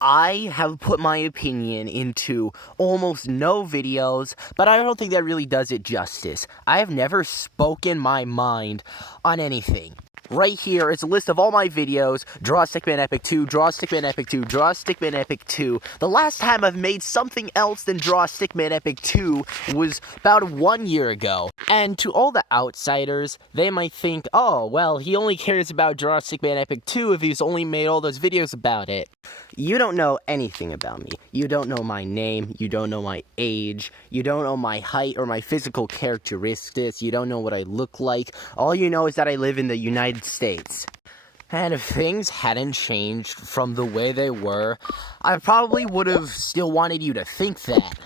I have put my opinion into almost no videos, but I don't think that really does it justice. I have never spoken my mind on anything. Right here is a list of all my videos: Draw Stickman Epic 2, Draw Stickman Epic 2, Draw Stickman Epic 2. The last time I've made something else than Draw Stickman Epic 2 was about 1 year ago. And to all the outsiders, they might think, oh, well, he only cares about Draw Stickman Epic 2 if he's only made all those videos about it. You don't know anything about me. You don't know my name, you don't know my age, you don't know my height or my physical characteristics, you don't know what I look like. All you know is that I live in the United States. And if things hadn't changed from the way they were, I probably would have still wanted you to think that.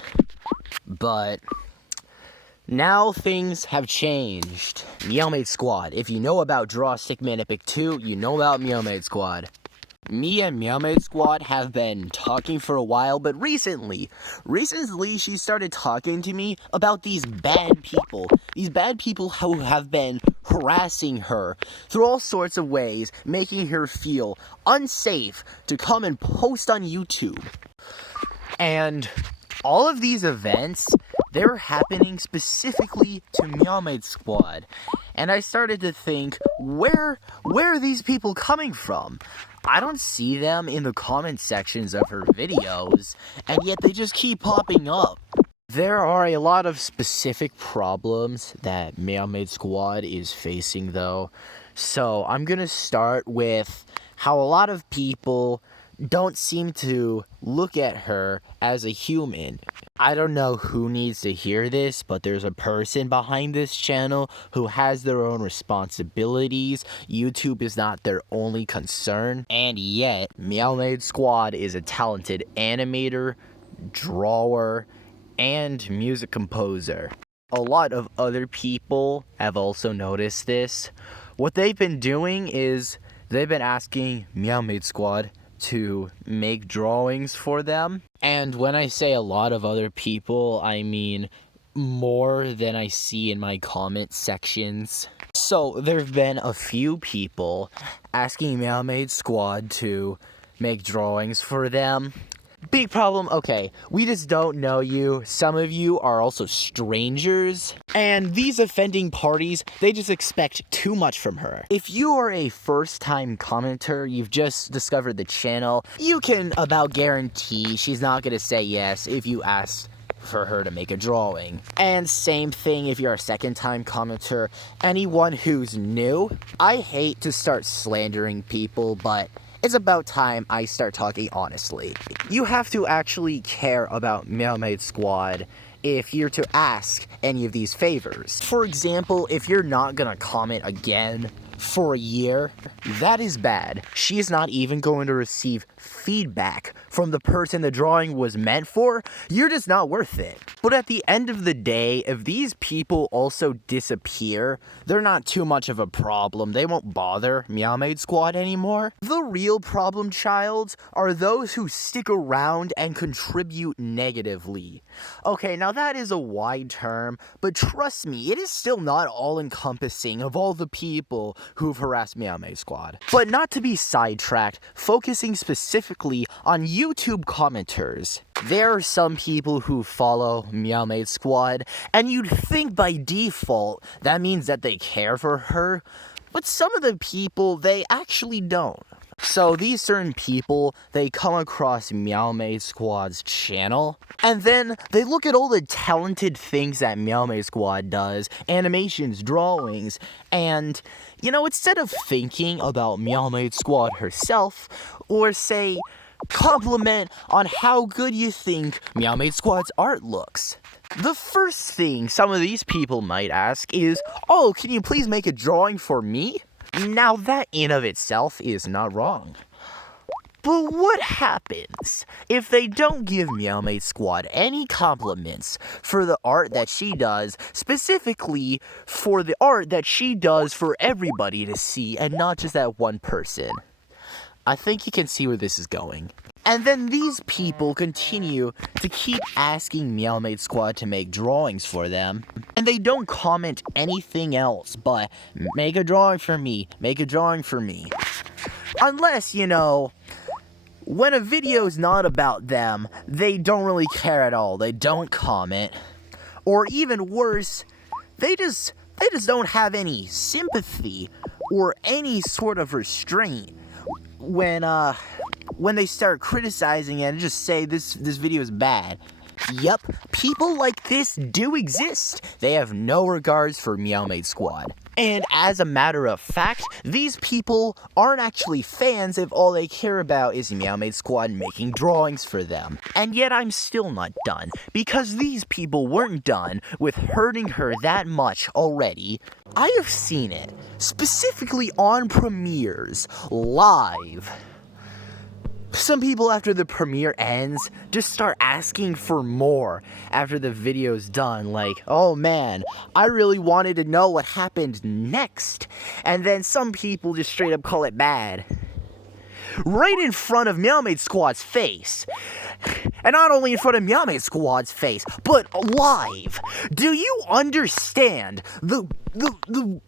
But now things have changed. meowmaidsquad. If you know about Draw Stickman Epic 2, you know about meowmaidsquad. Me and meowmaidsquad have been talking for a while, but recently she started talking to me about these bad people who have been harassing her through all sorts of ways, making her feel unsafe to come and post on YouTube. And all of these events, they're happening specifically to meowmaidsquad. And I started to think, where are these people coming from? I don't see them in the comment sections of her videos, and yet they just keep popping up. There are a lot of specific problems that meowmaidsquad is facing, though. So I'm gonna start with how a lot of people don't seem to look at her as a human. I don't know who needs to hear this, but there's a person behind this channel who has their own responsibilities. YouTube is not their only concern. And yet, meowmaidsquad is a talented animator, drawer, and music composer. A lot of other people have also noticed this. What they've been doing is they've been asking meowmaidsquad to make drawings for them. And when I say a lot of other people, I mean more than I see in my comment sections. So there have been a few people asking meowmaidsquad to make drawings for them. Big problem, okay, we just don't know you. Some of you are also strangers. And these offending parties, they just expect too much from her. If you are a first-time commenter, you've just discovered the channel, you can about guarantee she's not gonna say yes if you ask for her to make a drawing. And same thing if you're a second-time commenter. Anyone who's new, I hate to start slandering people, but it's about time I start talking honestly. You have to actually care about meowmaidsquad if you're to ask any of these favors. For example, if you're not gonna comment again for a year, that is bad. She is not even going to receive feedback from the person the drawing was meant for. You're just not worth it. But at the end of the day, if these people also disappear, they're not too much of a problem. They won't bother meowmaidsquad anymore. The real problem child are those who stick around and contribute negatively. Okay, now that is a wide term, but trust me, it is still not all-encompassing of all the people who've harassed meowmaidsquad. But not to be sidetracked, focusing specifically on YouTube commenters. There are some people who follow meowmaidsquad, and you'd think by default that means that they care for her, but some of the people, they actually don't. So these certain people, they come across meowmaidsquad's channel, and then they look at all the talented things that meowmaidsquad does, animations, drawings, and, you know, instead of thinking about meowmaidsquad herself, or say, compliment on how good you think meowmaidsquad's art looks, the first thing some of these people might ask is, oh, can you please make a drawing for me? Now that in of itself is not wrong. But what happens if they don't give meowmaidsquad any compliments for the art that she does, specifically for the art that she does for everybody to see and not just that one person? I think you can see where this is going. And then these people continue to keep asking meowmaidsquad to make drawings for them, and they don't comment anything else but, make a drawing for me, make a drawing for me. Unless, you know, when a video's not about them, they don't really care at all. They don't comment. Or even worse, they just don't have any sympathy or any sort of restraint when they start criticizing it and just say this video is bad. Yep, people like this do exist. They have no regards for Meow Maid Squad. And as a matter of fact, these people aren't actually fans if all they care about is Meow Maid Squad making drawings for them. And yet I'm still not done, because these people weren't done with hurting her that much already. I have seen it, specifically on premieres, live. Some people, after the premiere ends, just start asking for more after the video's done, like, oh man, I really wanted to know what happened next. And then some people just straight up call it bad. Right in front of Meow Maid Squad's face. And not only in front of Meow Maid Squad's face, but live. Do you understand the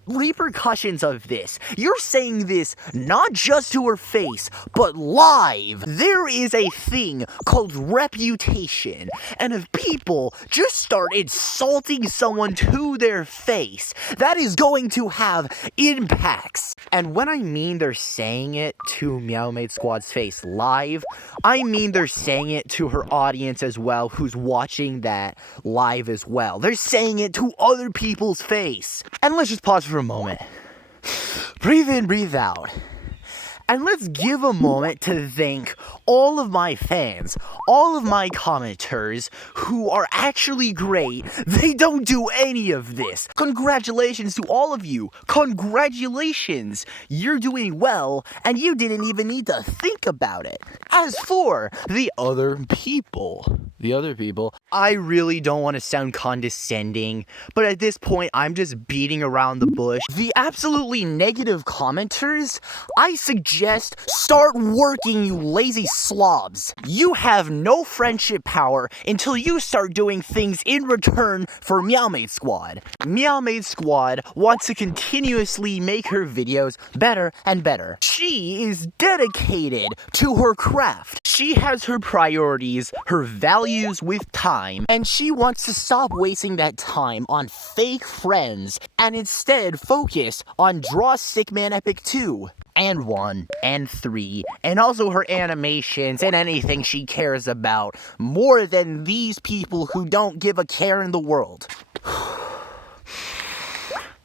repercussions of this? You're saying this not just to her face, but live. There is a thing called reputation. And if people just start insulting someone to their face, that is going to have impacts. And when I mean they're saying it to Meow Maid Squad's face live, I mean they're saying it to her audience as well, who's watching that live as well. They're saying it to other people's face. And let's just pause for a moment. Breathe in, breathe out. And let's give a moment to thank all of my fans, all of my commenters who are actually great. They don't do any of this. Congratulations to all of you. Congratulations. You're doing well, and you didn't even need to think about it. As for the other people, I really don't want to sound condescending, but at this point, I'm just beating around the bush. The absolutely negative commenters, I suggest start working, you lazy slobs. You have no friendship power until you start doing things in return for Meow Maid Squad. Meow Maid Squad wants to continuously make her videos better and better. She is dedicated to her craft. She has her priorities, her values with time, and she wants to stop wasting that time on fake friends and instead focus on Draw Stickman Epic 2. And 1, and 3, and also her animations and anything she cares about, more than these people who don't give a care in the world.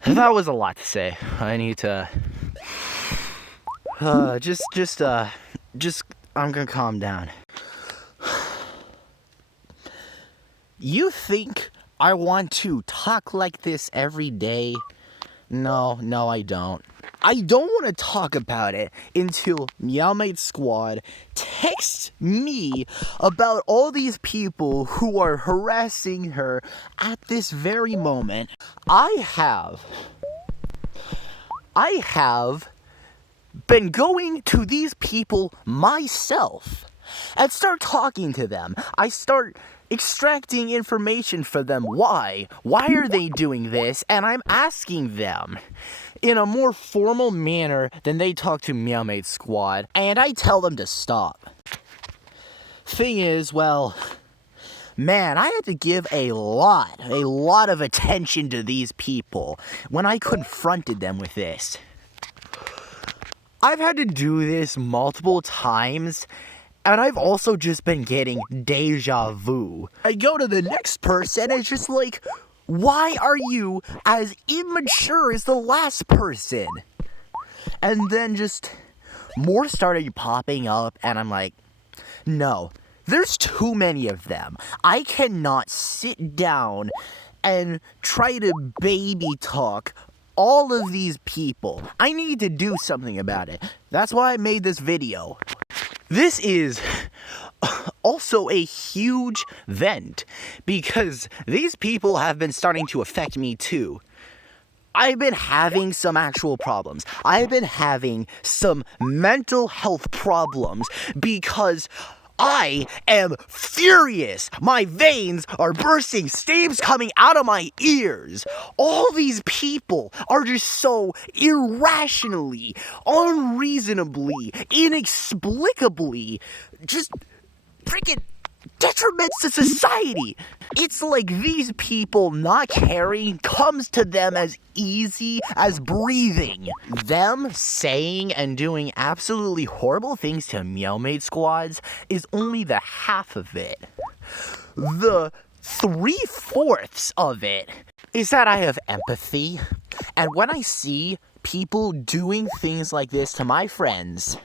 That was a lot to say. I need to... I'm gonna calm down. You think I want to talk like this every day? No, I don't. I don't want to talk about it until Meow Maid Squad texts me about all these people who are harassing her at this very moment. I have been going to these people myself and start talking to them. I start extracting information for them. Why are they doing this? And I'm asking them in a more formal manner than they talk to Meow Maid Squad, and I tell them to stop. Thing is, well, man, I had to give a lot of attention to these people when I confronted them with this. I've had to do this multiple times, and I've also just been getting deja vu. I go to the next person, and it's just like, why are you as immature as the last person? And then just more started popping up, and I'm like, no, there's too many of them. I cannot sit down and try to baby talk all of these people. I need to do something about it. That's why I made this video. This is also a huge vent, because these people have been starting to affect me too. I've been having some actual problems. I've been having some mental health problems because I am furious. My veins are bursting, steam's coming out of my ears. All these people are just so irrationally, unreasonably, inexplicably just freaking detriments to society. It's like these people not caring comes to them as easy as breathing. Them saying and doing absolutely horrible things to Meow Maid squads is only the half of it. The 3/4 of it is that I have empathy, and when I see people doing things like this to my friends,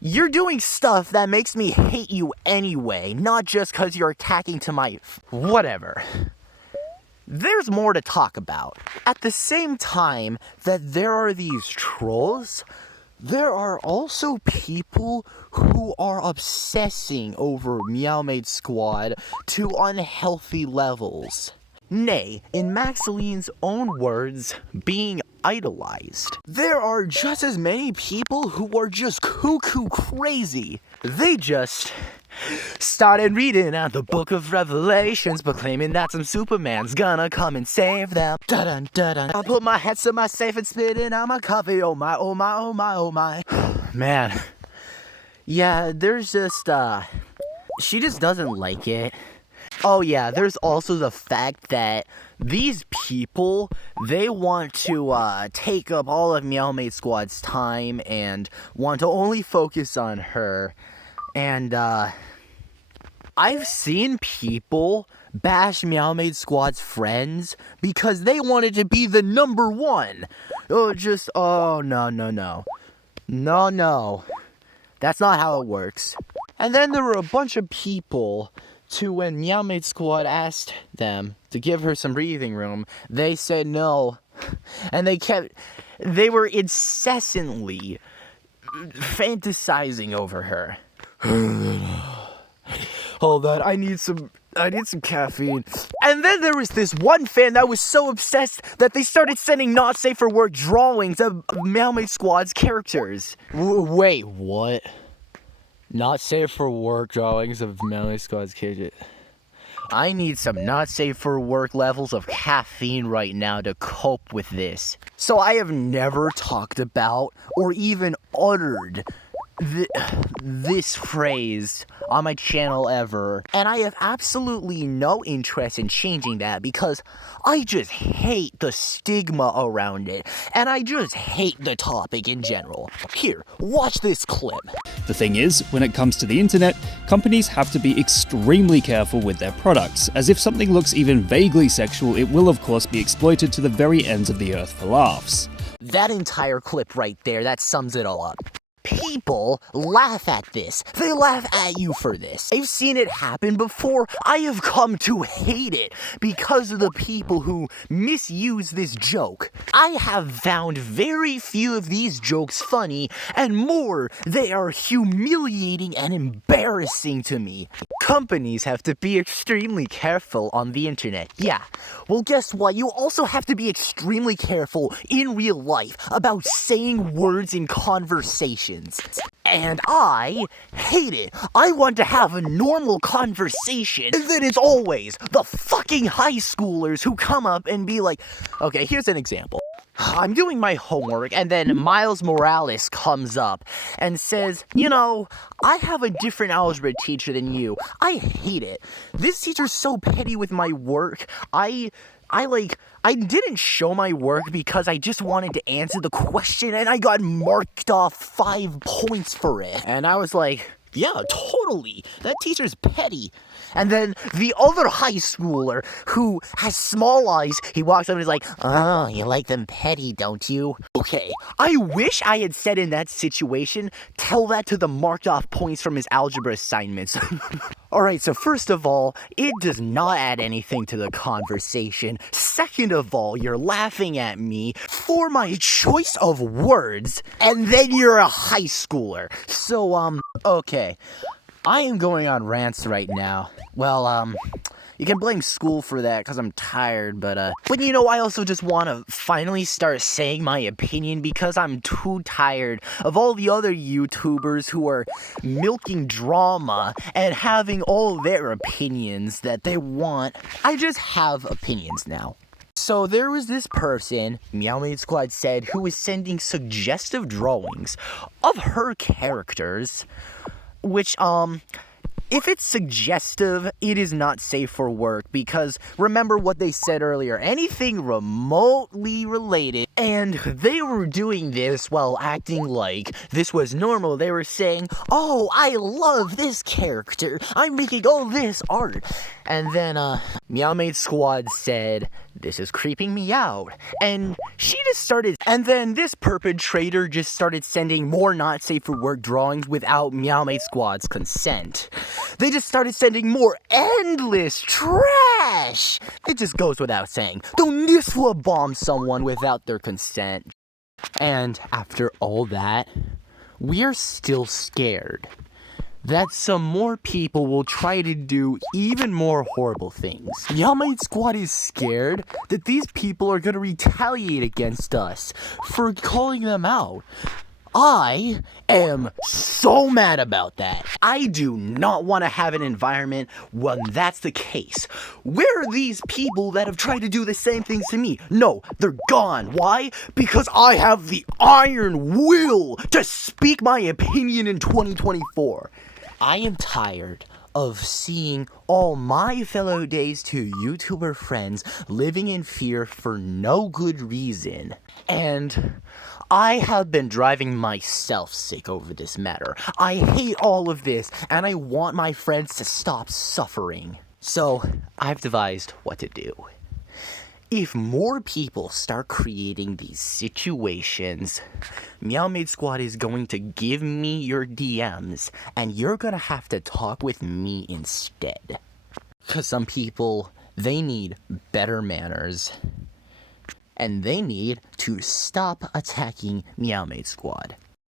you're doing stuff that makes me hate you anyway, not just because you're attacking to my whatever. There's more to talk about. At the same time that there are these trolls, there are also people who are obsessing over Meow Maid Squad to unhealthy levels. Nay, in Maxiline's own words, being idolized. There are just as many people who are just cuckoo crazy. They just started reading out the book of Revelations, proclaiming that some Superman's gonna come and save them. Dun dun dun. I put my head to my safe and spitting out my coffee. Oh my, oh my, oh my, oh my. Man. Yeah, there's just, she just doesn't like it. Oh yeah, there's also the fact that these people, they want to take up all of Meow Maid Squad's time and want to only focus on her. And I've seen people bash Meow Maid Squad's friends because they wanted to be the number one. Oh no. That's not how it works. And then there were a bunch of people to when Meow Maid Squad asked them to give her some breathing room, they said no. And they were incessantly fantasizing over her. Hold on, I need some caffeine. And then there was this one fan that was so obsessed that they started sending not safe for work drawings of Meow Maid Squad's characters. Wait, what? Not safe for work drawings of Meow Maid Squad's characters. I need some not safe for work levels of caffeine right now to cope with this. So I have never talked about or even uttered this phrase on my channel ever, and I have absolutely no interest in changing that because I just hate the stigma around it, and I just hate the topic in general. Here, watch this clip. The thing is, when it comes to the internet, companies have to be extremely careful with their products, as if something looks even vaguely sexual, it will of course be exploited to the very ends of the earth for laughs. That entire clip right there, that sums it all up. People laugh at this. They laugh at you for this. I've seen it happen before. I have come to hate it because of the people who misuse this joke. I have found very few of these jokes funny, and more, they are humiliating and embarrassing to me. Companies have to be extremely careful on the internet. Yeah, well guess what? You also have to be extremely careful in real life about saying words in conversation. And I hate it. I want to have a normal conversation, and then it's always the fucking high schoolers who come up and be like, okay, here's an example. I'm doing my homework, and then Miles Morales comes up and says, you know, I have a different algebra teacher than you. I hate it. This teacher's so petty with my work. I didn't show my work because I just wanted to answer the question, and I got marked off 5 points for it. And I was like, yeah, totally. That teacher's petty. And then the other high schooler who has small eyes, he walks up and is like, oh, you like them petty, don't you? Okay, I wish I had said in that situation, tell that to the marked off points from his algebra assignments. Alright, so first of all, it does not add anything to the conversation. Second of all, you're laughing at me for my choice of words, and then you're a high schooler. So, okay. I am going on rants right now. Well, You can blame school for that because I'm tired, but you know, I also just want to finally start saying my opinion because I'm too tired of all the other YouTubers who are milking drama and having all their opinions that they want. I just have opinions now. So there was this person, meowmaidsquad said, who was sending suggestive drawings of her characters, which, if it's suggestive, it is not safe for work because remember what they said earlier, anything remotely related, and they were doing this while acting like this was normal. They were saying, oh, I love this character, I'm making all this art, and then meowmaidsquad said, this is creeping me out, and she just started, and then this perpetrator just started sending more not safe for work drawings without meowmaidsquad's consent. They just started sending more endless trash. It just goes without saying, don't niswa bomb someone without their consent. And after all that, we're still scared that some more people will try to do even more horrible things. meowmaidsquad is scared that these people are gonna retaliate against us for calling them out. I am so mad about that. I do not want to have an environment when that's the case. Where are these people that have tried to do the same things to me? No, they're gone. Why? Because I have the iron will to speak my opinion in 2024. I am tired of seeing all my fellow Days 2 YouTuber friends living in fear for no good reason. And I have been driving myself sick over this matter. I hate all of this, and I want my friends to stop suffering. So, I've devised what to do. If more people start creating these situations, meowmaidsquad is going to give me your DMs, and you're gonna have to talk with me instead. Because some people, they need better manners. And they need to stop attacking meowmaidsquad.